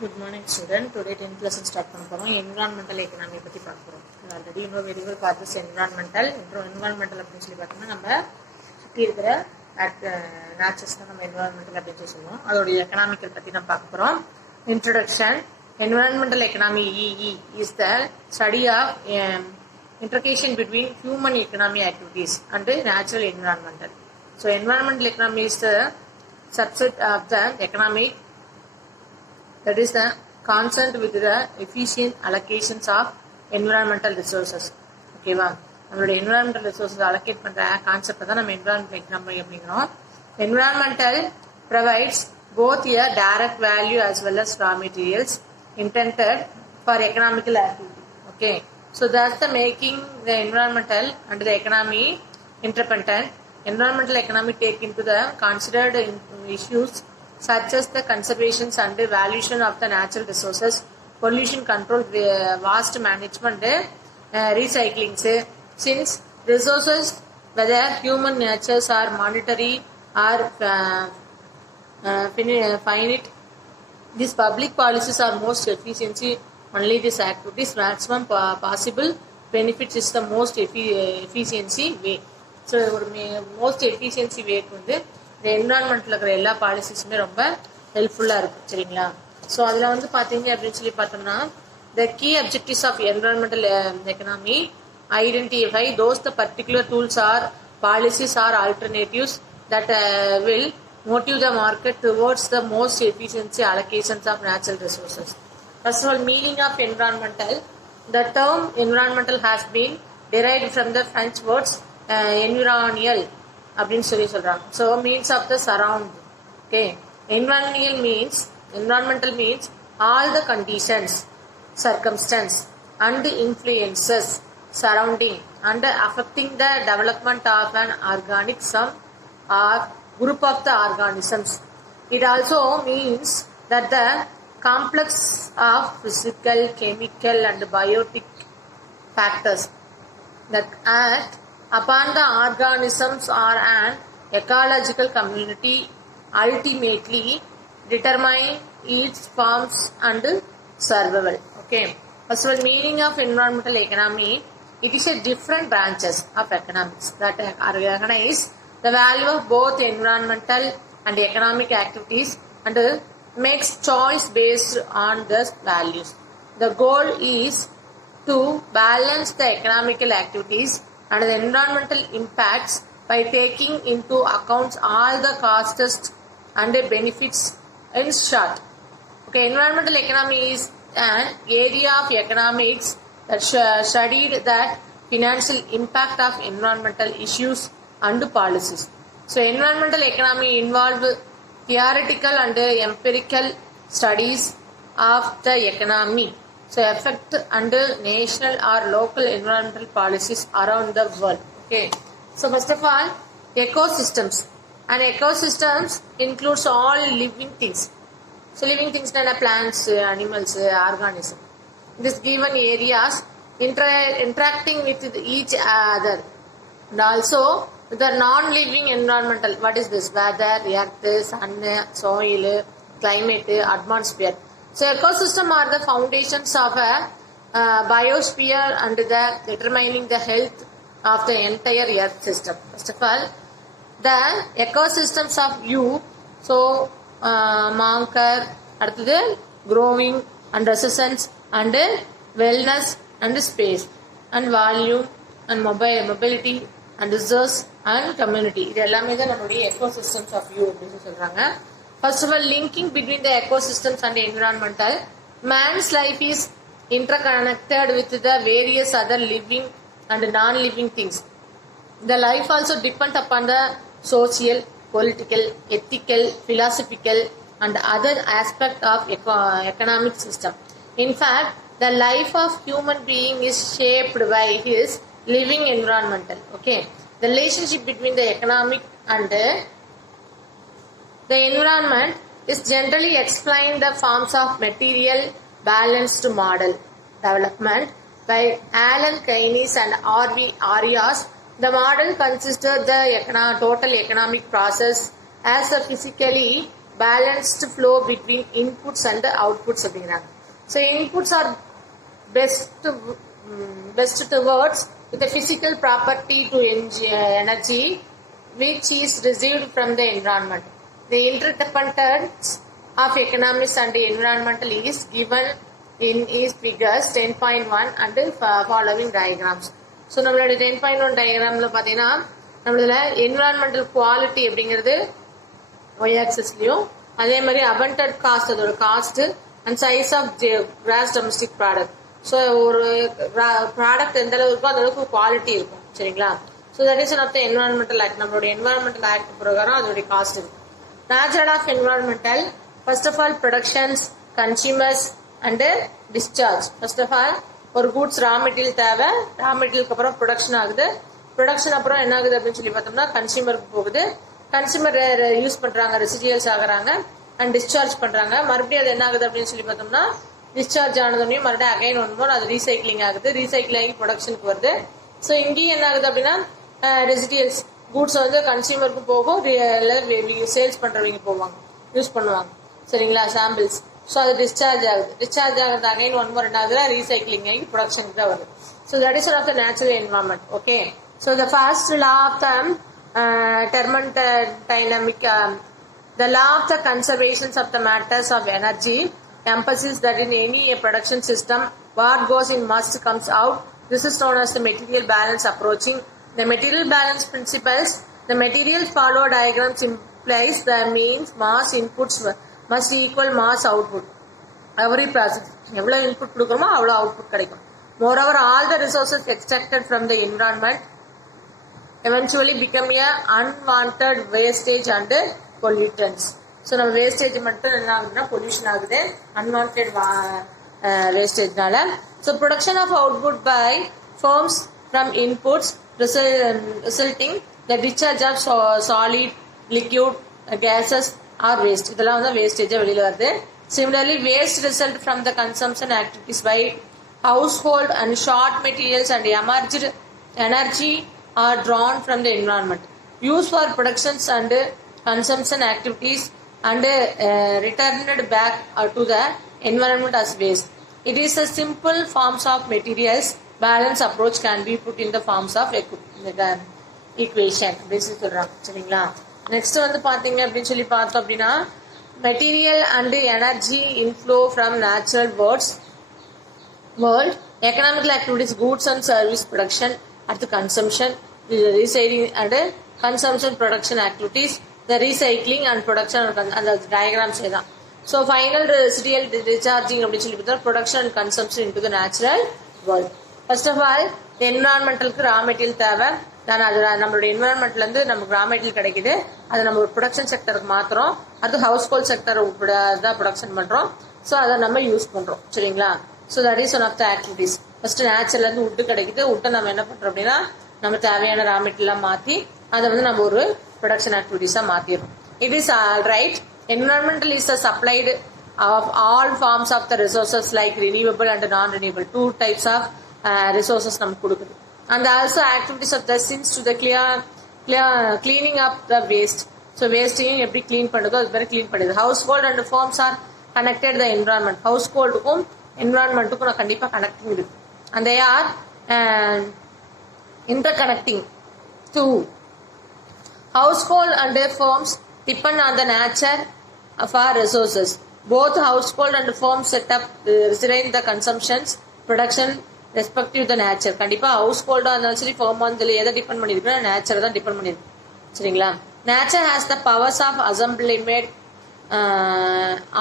Good morning student. Today 10th lesson start பண்ண போறோம். Environmental economy பத்தி பார்க்க போறோம். ஆல்ரெடி இன்னொரு வீடியோல பார்த்து environmental அப்படின்னு சொல்லி பார்த்தோம்னா நம்ம சுத்தி இருக்கிற நேச்சர்ஸ் தான் நம்ம environmental அப்படின்னு சொல்லுவோம். அதோட எக்கனாமிக்கல் பத்தி நம்ம பார்க்க போறோம். Introduction. Environmental economy EE is the study of interconnection between human economic activities and natural environmental. So environmental economy is the subset of the economic that is the concerned with the efficient allocations of environmental resources. Okay va, நம்மளோட environmental resources allocate பண்ற கான்செப்ட் தான் நம்ம environmental economy அப்படிங்கிறோம். Environmental provides both a direct value as well as raw materials intended for economical activity. Okay, so that's the making the environmental and the economy interdependent. Environmental economy take into the considered issues such as the conservation and valuation of the natural resources, pollution control, waste management, recycling. Since resources, whether human natures are monetary or finite, these public policies are most efficiency only these activities maximum possible benefits is the most efficiency way. So most efficiency way வந்து இந்த என்விரான்மெண்ட்ல இருக்கிற எல்லா பாலிசிஸுமே ரொம்ப ஹெல்ப்ஃபுல்லா இருக்கும். சரிங்களா? ஸோ அதில் வந்து பார்த்தீங்க அப்படின்னு சொல்லி பார்த்தோம்னா the key objectives of environmental economy identify those the particular tools or policies or alternatives that will motive the market towards the most efficiency allocations of natural resources. First of all, meaning of environmental. The term environmental has been derived from the French words environial அப்படின்னு சொல்லி சொல்றாங்க. So means of the surround. Okay, environmental means all the conditions, circumstance and influences surrounding and affecting the development of an organism or group of the organisms. It also means that the complex of physical, chemical and biotic factors that act upon the organisms or an ecological community ultimately determine its forms and survival. Okay. First of all, meaning of environmental economy, it is a different branches of economics that recognize the value of both environmental and economic activities and makes choice based on those values. The goal is to balance the economical activities and the environmental impacts by taking into account all the costs and the benefits. In short, okay, environmental economy is an area of economics that studied the financial impact of environmental issues and policies. So environmental economy involve theoretical and empirical studies of the economy. So affect and national or local environmental policies around the world. Okay. So first of all, ecosystems. And ecosystems includes all living things. So living things are plants, animals, organisms. These given areas interacting with each other. And also the non-living environmental. What is this? Weather, earth, sun, soil, climate, atmosphere. So ecosystem are the foundations of a biosphere and the determining the health of the entire earth system. First of all, the ecosystems of you, so marker, growing and resistance and wellness and space and volume and mobility and resource and community. இது எல்லாமே தான் நம்மளுடைய ecosystems of you அப்படின்னு சொல்றாங்க. First of all, linking between the ecosystems and the environmental. Man's life is interconnected with the various other living and non-living things. The life also depends upon the social, political, ethical, philosophical and other aspect of economic system. In fact, the life of human being is shaped by his living environmental. Okay, the relationship between the economic and the environment is generally explained in the forms of material balanced model development by Alan Keynes and R.V. Arias. The model considered the total economic process as a physically balanced flow between inputs and outputs அப்படிங்கிறாங்க. So inputs are best towards with a physical property to energy which is received from the environment. The interdependence of economics and environmental is given in is figures 10.1 and following diagrams. So நம்மளோட 10.1 diagramல பார்த்தீங்கன்னா நம்மளோட environmental quality அப்படிங்கிறது y axisலயும் அதே மாதிரி abundant cost அதோட cost and size of gross domestic product. So ஒரு ப்ராடக்ட் எந்த அளவுக்கு இருக்கோ அந்த அளவுக்கு குவாலிட்டி இருக்கும் சரிங்களா. So that is one of the environmental act. நம்மளோட என்வரான்மெண்டல் ஆக்ட் பிரகாரம் அதோடைய காஸ்ட் இருக்கும். Nature of environmental first of all productions, consumers and discharge. First of all ஒரு குட்ஸ் ரா மெட்டீரியல் தேவை, ரா மெட்டீரியலுக்கு அப்புறம் ப்ரொடக்ஷன் ஆகுது, ப்ரொடக்ஷன் அப்புறம் என்ன ஆகுது அப்படின்னு சொல்லி பார்த்தோம்னா கன்சியூமருக்கு போகுது, கன்சியூமர் யூஸ் பண்றாங்க, ரெசிடியல்ஸ் ஆகுறாங்க அண்ட் டிஸ்சார்ஜ் பண்றாங்க. மறுபடியும் அது என்ன ஆகுது அப்படின்னு சொல்லி பார்த்தோம்னா டிஸ்சார்ஜ் ஆனதுமே மறுபடியும் அகைன் ஒன் மோர் அது ரீசைக்ளிங் ஆகுது, ரீசைக்கிள் ஆகி ப்ரொடக்ஷனுக்கு வருது. ஸோ இங்கேயும் என்ன ஆகுது அப்படின்னா ரெசிடியல்ஸ் கூட்ஸ் வந்து கன்சியூமருக்கு போகும், சேல்ஸ் பண்றவங்க போவாங்க, யூஸ் பண்ணுவாங்க சரிங்களா, சாம்பிள்ஸ். ஸோ அது டிஸ்சார்ஜ் ஆகுது, டிஸ்சார்ஜ் ஆகுது அகைன் ஒன் மோர் என்ன ஆகுதுன்னா ரீசைக்ளிங் ஆகி ப்ரொடக்ஷனுக்கு தான் வருது. So that is one of the natural environment. Okay, so the first law of the thermodynamic the law of the conservation of the matters of energy emphasizes that in any production system what goes in must comes out. This is known as the material balance approaching. The material balance principles, the material follow diagrams implies the means mass inputs must equal mass output. Every process எவ்வளவு இன்புட் கொடுக்குறோமோ அவ்வளவு அவுட்புட் கிடைக்கும். Moreover, all the resources extracted from the environment eventually become a unwanted wastage and pollutants. So நம்ம wastage மட்டும் என்ன ஆகுதுன்னா pollution ஆகுது unwanted வேஸ்டேஜ்னால. So production of output by firms from inputs resulting the discharge of solid, liquid, gases or waste. இதெல்லாம் வந்து வேஸ்டேஜாக வெளியில் வருது. Similarly waste result from the consumption activities by household and short materials and emerged energy are drawn from the environment, used for productions and consumption activities and returned back to the environment as waste. It is a simple forms of materials balance approach can be put in the forms of equation அப்படின்னு சொல்றாங்க சரிங்களா. நெக்ஸ்ட் வந்து பாத்தீங்க அப்படின்னு சொல்லி பார்த்தோம் அப்படின்னா material and energy inflow from natural world, economical activities, goods and service production at the consumption, recycling and consumption production activities, the recycling and production and the diagrams தான். So final residual discharging அப்படின்னு சொல்லி பார்த்தா production and consumption into the natural world. First of all, environmentalக்கு raw material தேவை. நான் அது நம்மளுடைய என்வரான்மெண்ட்ல இருந்து நமக்கு ரா மெட்டீரியல் கிடைக்குது, அதை நம்ம ஒரு ப்ரொடக்ஷன் செக்டருக்கு மாத்துறோம், அது ஹவுஸ் ஹோல்ட் செக்டர் தான் ப்ரொடக்ஷன் பண்றோம். ஸோ அதை நம்ம யூஸ் பண்றோம் சரிங்களா. So that is one of the activities. First நேச்சர்ல இருந்து உட்டு கிடைக்குது, உட்டை நம்ம என்ன பண்றோம் அப்படின்னா நம்ம தேவையான ரா மெட்டீரியலா மாத்தி அதை வந்து நம்ம ஒரு ப்ரொடக்ஷன் ஆக்டிவிட்டிஸா மாத்திடுறோம். It is all right. Environmental is supplied of all forms of the resources like renewable and non renewable, 2 types of resources நமக்கு கொடுக்குது. And also activities of the sinks to the cleaning of the waste. So வேஸ்டையும் எப்படி clean பண்ணுதோ அது பேர் clean பண்ணுது. Household and firms are connected the environment. ஹவுஸ் ஹோல்டுக்கும் என்விரான்மெண்ட்டுக்கும் நான் கண்டிப்பா கனெக்டிங் இருக்கு. and they are interconnecting too. Household and firms depend on the nature of our resources. Both household and firm set up restrain the consumptions production respective the nature. கண்டிப்பா household இருந்தாலும் சரி firm இருந்தாலும் எதை டிபெண்ட் பண்ணிருக்குன்னா நேச்சர் தான் டிபெண்ட் பண்ணிருக்கு சரிங்களா. nature has the powers of assemblement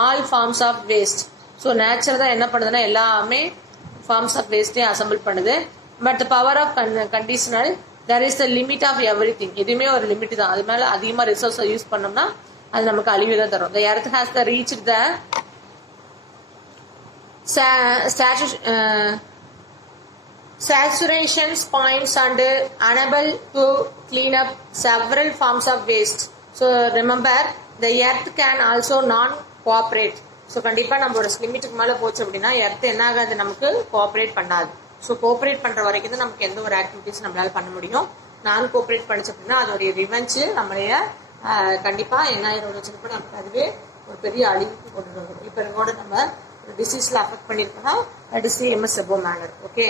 all forms of waste. So nature தான் என்ன பண்ணுதுன்னா எல்லாமே ஃபார்ம்ஸ் ஆஃப் வேஸ்டையும் அசம்பிள் பண்ணுது. But power of conditional there is the limit of எவ்ரி திங். எதுவுமே ஒரு லிமிட் தான், அது மேலே அதிகமாக ரிசோர்ஸை யூஸ் பண்ணோம்னா அது நமக்கு அழிவு தான் தரும். The earth has the reach the saturation points and unable to clean up several forms of waste. So remember, the earth can also non-cooperate. So கண்டிப்பாக நம்ம ஒரு லிமிட்டுக்கு மேலே போச்சு அப்படின்னா எர்த் என்ன ஆகாது, நமக்கு கோஆப்ரேட் பண்ணாது. ஸோ கோஆப்ரேட் பண்ணுற வரைக்கும் தான் நமக்கு எந்த ஒரு ஆக்டிவிட்டிஸ் நம்மளால பண்ண முடியும். நான் கோஆப்ரேட் பண்ணிச்சு அப்படின்னா அதோடைய ரிவெஞ்ச் நம்மளைய கண்டிப்பாக என்ன ஆயிரம் வச்சுருப்போம், நமக்கு அதுவே ஒரு பெரிய அழிவுக்கு கொண்டு வரும். இப்போ கூட நம்ம டிசீஸில் அஃபெக்ட் பண்ணியிருக்கோம்னா தட் இஸ் எம்எஸ் அபோ மேனர். ஓகே.